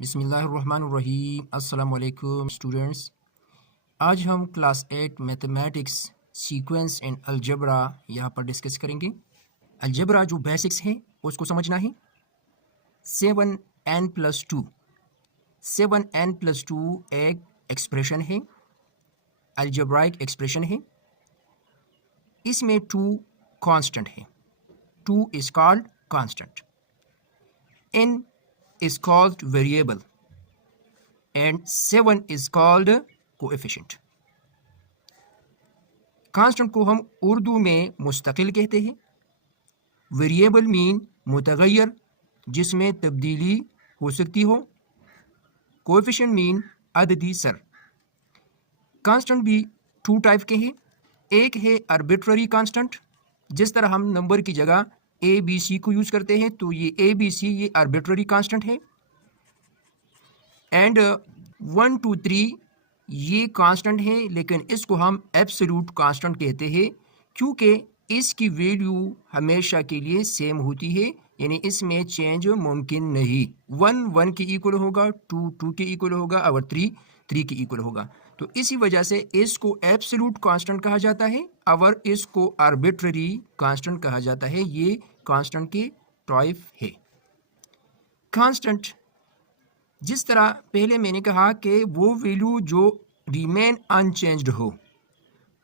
बिस्मिल्लाहिर्रहमानिर्रहीम। अस्सलाम वालेकुम स्टूडेंट्स। आज हम class 8 mathematics sequence and algebra यहाँ पर डिस्कस करेंगे। अलजेब्रा जो बेसिक्स हैं उसको समझना है। 7n+2 7n+2 एक एक्सप्रेशन है, अलजेब्राइक एक्सप्रेशन है। इसमें 2 कांस्टेंट है। 2 is called constant, n is called variable and 7 is called coefficient। Constant को हम उर्दू में मुस्तकिल कहते हैं। वेरिएबल मीन मुतगय्यर जिसमें तब्दीली हो सकती हो। कोएफिशिएंट मीन अददी सर। कांस्टेंट भी 2 टाइप के हैं। एक है आर्बिट्ररी कांस्टेंट, जिस तरह हम नंबर की जगह ए बी सी को यूज करते हैं, तो ये ए बी सी ये आर्बिट्ररी कांस्टेंट है। एंड 1 2 3 ये कांस्टेंट है, लेकिन इसको हम एब्सोल्यूट कांस्टेंट कहते हैं क्योंकि इसकी वैल्यू हमेशा के लिए सेम होती है, यानी इसमें चेंज मुमकिन नहीं। 1 1 के इक्वल होगा, 2 2 के इक्वल होगा और 3 3 के इक्वल होगा। तो इसी वजह से इसको एब्सोल्यूट कांस्टेंट कहा जाता है और इसको आर्बिट्ररी कांस्टेंट कहा जाता है। ये कांस्टेंट के टाइप है। कांस्टेंट जिस तरह पहले मैंने कहा कि वो वैल्यू जो रिमेन अनचेंज्ड हो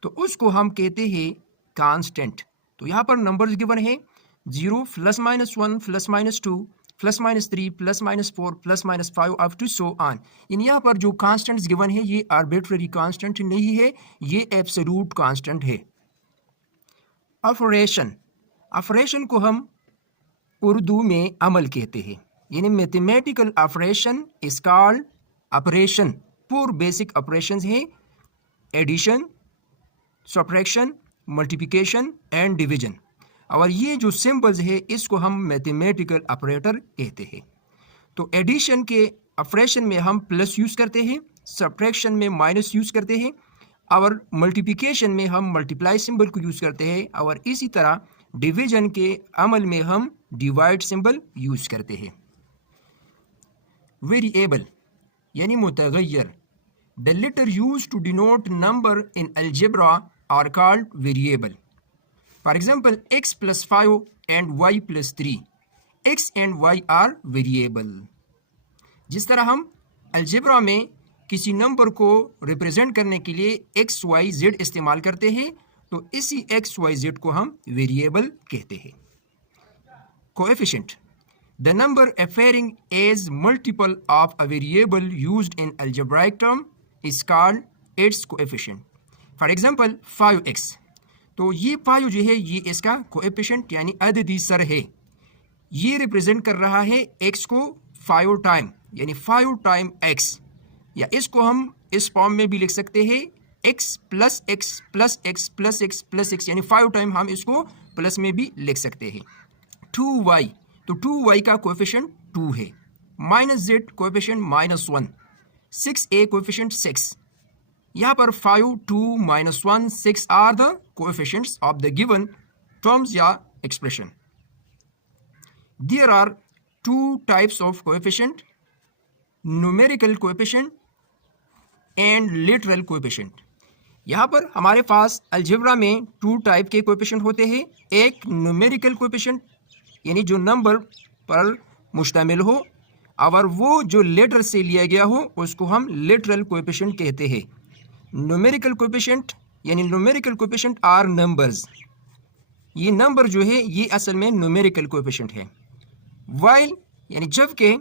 तो उसको हम कहते हैं कांस्टेंट। तो यहाँ पर नंबर्स गिवन है 0 +-1 +-2 +-3 +-4 +-5 अप टू सो ऑन। यहाँ पर जो कांस्टेंट्स गिवन है ये आर्बिट्ररी कांस्टेंट नहीं है, ये एब्सोल्यूट कांस्टेंट है। ऑपरेशन को हम उर्दू में अमल कहते हैं, यानी mathematical operation is called operation. 4 basic operations हैं: addition, subtraction, multiplication and division. और ये जो सिंबल्स है इसको हम मैथमेटिकल ऑपरेटर कहते हैं। तो एडिशन के ऑपरेशन में हम प्लस यूज करते हैं, सब्ट्रैक्शन में माइनस यूज करते हैं और मल्टीप्लिकेशन में हम मल्टीप्लाई सिंबल को यूज करते हैं, और इसी तरह डिवीजन के अमल में हम डिवाइड सिंबल यूज करते हैं। वेरिएबल यानी मुतगय्यर। The letter used to denote number in algebra are called variable. For example x + 5 and y + 3, x and y are variable. जिस तरह हम अलजेब्रा में किसी नंबर को रिप्रेजेंट करने के लिए x y z इस्तेमाल करते हैं, तो इसी x y z को हम वेरिएबल कहते हैं। Coefficient, the number appearing as multiple of a variable used in algebraic term is called its coefficient। For example 5x, तो ये 5 जो है ये इसका कोएफिशिएंट यानी अददी सर है। ये रिप्रेजेंट कर रहा है x को 5 टाइम, यानी 5 टाइम x, या इसको हम इस फॉर्म में भी लिख सकते हैं x + x + x + x + x, यानी 5 टाइम हम इसको प्लस में भी लिख सकते हैं। 2y, तो 2y का कोएफिशिएंट 2 है। -z coefficient -1, 6a coefficient 6। यहाँ पर 5 2 -1 6 are the coefficients of the given terms या expression. There are 2 types of coefficient: numerical coefficient and literal coefficient. यहाँ पर हमारे पास अलजेब्रा में 2 टाइप के कोएफिशिएंट होते हैं। एक न्यूमेरिकल कोएफिशिएंट यानी जो नंबर पर मुश्तमिल हो, और वो जो लेटर से लिया गया हो उसको हम लिटरल कोएफिशिएंट कहते हैं। न्यूमेरिकल कोएफिशिएंट यानी न्यूमेरिकल कोएफिशिएंट आर नंबर्स। ये नंबर जो है ये असल में न्यूमेरिकल कोएफिशिएंट है। वाइल यानी जबकि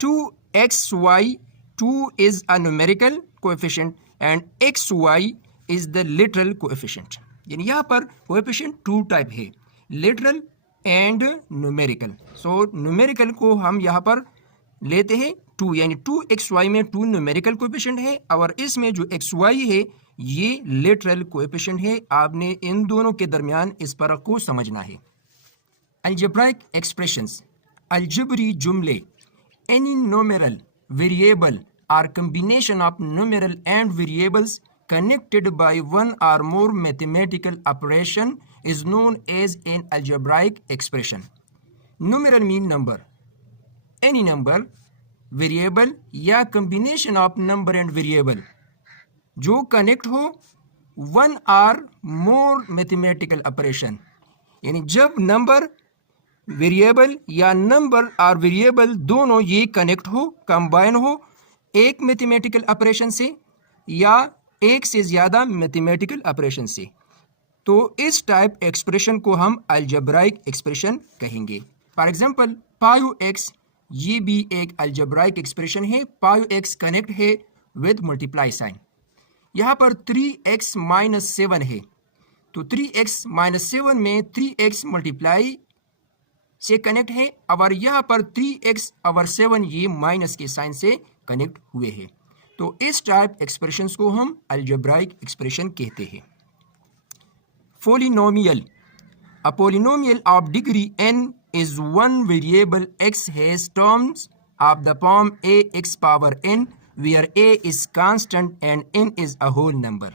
2xy 2 is a numerical coefficient and xy is the literal coefficient. यानी यहाँ पर कोएफिशिएंट 2 टाइप है, literal and numerical. So numerical को हम यहाँ पर लेते हैं 2, यानी 2xy में 2 न्यूमेरिकल कोएफिशिएंट है और इसमें जो xy है ये लिटरल कोएफिशिएंट है। आपने इन दोनों के दरमियान इस फर्क को समझना है। अलजेब्राइक एक्सप्रेशंस, अलजेब्री जुमले। Any numeral variable are combination of numeral and variables connected by one or more mathematical operation is known as an algebraic expression. Numeral mean number. Any number variable या combination of number and variable जो connect हो one or more mathematical operation, यानी जब number variable या number और variable दोनों ये connect हो, कंबाइन हो एक मैथमेटिकल ऑपरेशन से या एक से ज़्यादा मैथमेटिकल ऑपरेशन से, तो इस टाइप एक्सप्रेशन को हम अलजेब्राइक एक्सप्रेशन कहेंगे। फॉर एग्जांपल 5x ये भी एक अलजेब्राइक एक्सप्रेशन है। 5x कनेक्ट है विद मल्टीप्लाई साइन। यहाँ पर 3x माइनस 7 है, तो 3x माइनस 7 में 3x मल्टीप्लाई से कनेक्ट है, और यहाँ पर 3x और 7 ये माइनस के साइन से कनेक्ट हुए हैं। तो इस टाइप एक्सप्रेशंस को हम अलजेब्राइक एक्सप्रेशन कहते हैं। Polynomial, a polynomial of degree n is one variable x has terms of the form ax power n where a is constant and n is a whole number।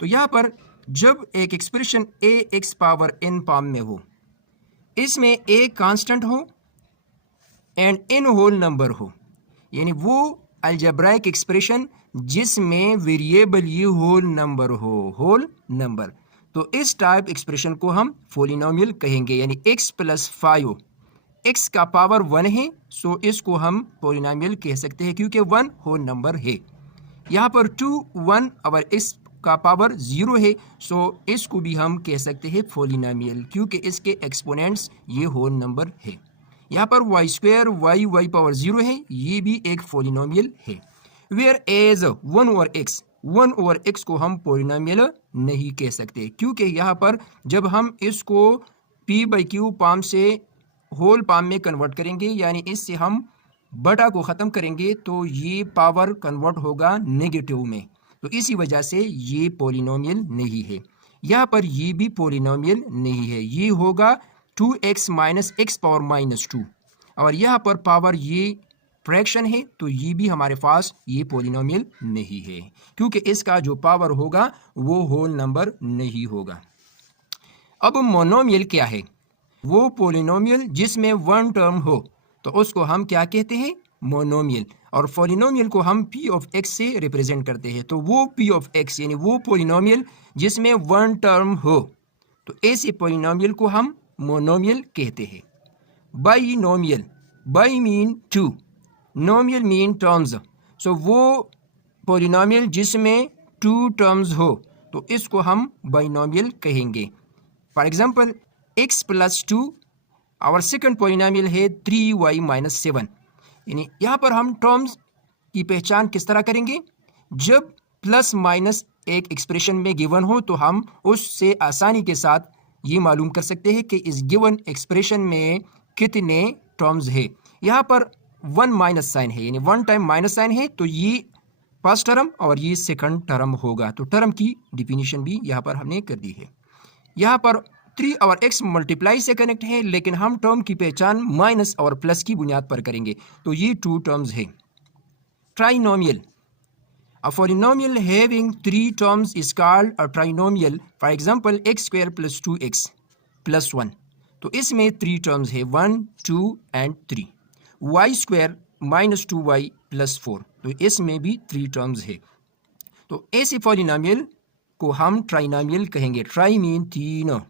तो यहाँ पर जब एक expression ax power n form में हो, इसमें a constant हो and n whole number हो, यानी वो अलजेब्राइक एक्सप्रेशन जिसमें वेरिएबल ये होल नंबर हो, होल नंबर, तो इस टाइप एक्सप्रेशन को हम पोलिनोमियल कहेंगे। यानी x प्लस 5 x का पावर 1 है, सो इसको हम पोलिनोमियल कह सकते हैं क्योंकि 1 होल नंबर है। यहाँ पर 2 1 और x का पावर 0 है, सो इसको भी हम कह सकते हैं पोलिनोमियल क्योंकि इसके एक्सपोनेंट्स ये होल नंबर है। यहाँ पर y स्क्वायर y पावर 0 है, ये भी एक पोलिनोमियल है। वेयर एज 1 ओवर x को हम पोलिनोमियल नहीं कह सकते क्योंकि यहाँ पर जब हम इसको p/q पाम से होल पाम में कन्वर्ट करेंगे, यानी इससे हम बटा को ख़त्म करेंगे, तो ये पावर कन्वर्ट होगा नेगेटिव में, तो इसी वजह से ये पोलिनोमियल नहीं है। यहाँ पर ये भी पोलिनोमियल नहीं है, ये होगा 2x minus x power minus 2, और यहाँ पर पावर ये फ्रैक्शन है, तो ये भी हमारे पास ये पोलिनोमियल नहीं है क्योंकि इसका जो पावर होगा वो होल नंबर नहीं होगा। अब मोनोमियल क्या है? वो पोलिनोमियल जिसमें वन टर्म हो, तो उसको हम क्या कहते हैं? मोनोमियल। और पोलिनोमियल को हम p ऑफ x से रिप्रेजेंट करते हैं, तो वो p ऑफ x यानी वो पोलिनोमियल जिसमें वन टर्म हो, तो ऐसे पोलिनोमियल को हम मोनोमियल कहते हैं। Binomial, bi mean two, nomial mean terms, so वो पोलिनोमियल जिसमें टू टर्म्स हो, तो इसको हम बाइनोमियल कहेंगे। फॉर एग्जांपल x प्लस 2 और सेकंड पोलिनोमियल है 3y माइनस 7, यानी यहाँ पर हम टर्म्स की पहचान किस तरह करेंगे? जब प्लस माइनस एक एक्सप्रेशन में गिवन हो, तो हम उससे आसानी के साथ ये मालूम कर सकते हैं कि इस गिवन एक्सप्रेशन में कितने टर्म्स है। यहाँ पर 1 माइनस साइन है, यानी 1 टाइम माइनस साइन है, तो ये फर्स्ट टर्म और ये सेकंड टर्म होगा। तो टर्म की डिफिनीशन भी यहाँ पर हमने कर दी है। यहाँ पर 3 और x मल्टीप्लाई से कनेक्ट है, लेकिन हम टर्म की पहचान माइनस और प्लस की बुनियाद पर करेंगे, तो ये 2 टर्म्स है। Trinomial, a polynomial having 3 terms is called a trinomial। For example x square plus 2x plus 1, तो इसमें 3 टर्म्स है 1 2 and 3। y square minus 2y plus 4, तो इसमें भी 3 टर्म्स है। तो ऐसे पॉलिनोमियल को हम ट्राइनोमियल कहेंगे। ट्राई मीन तीनों,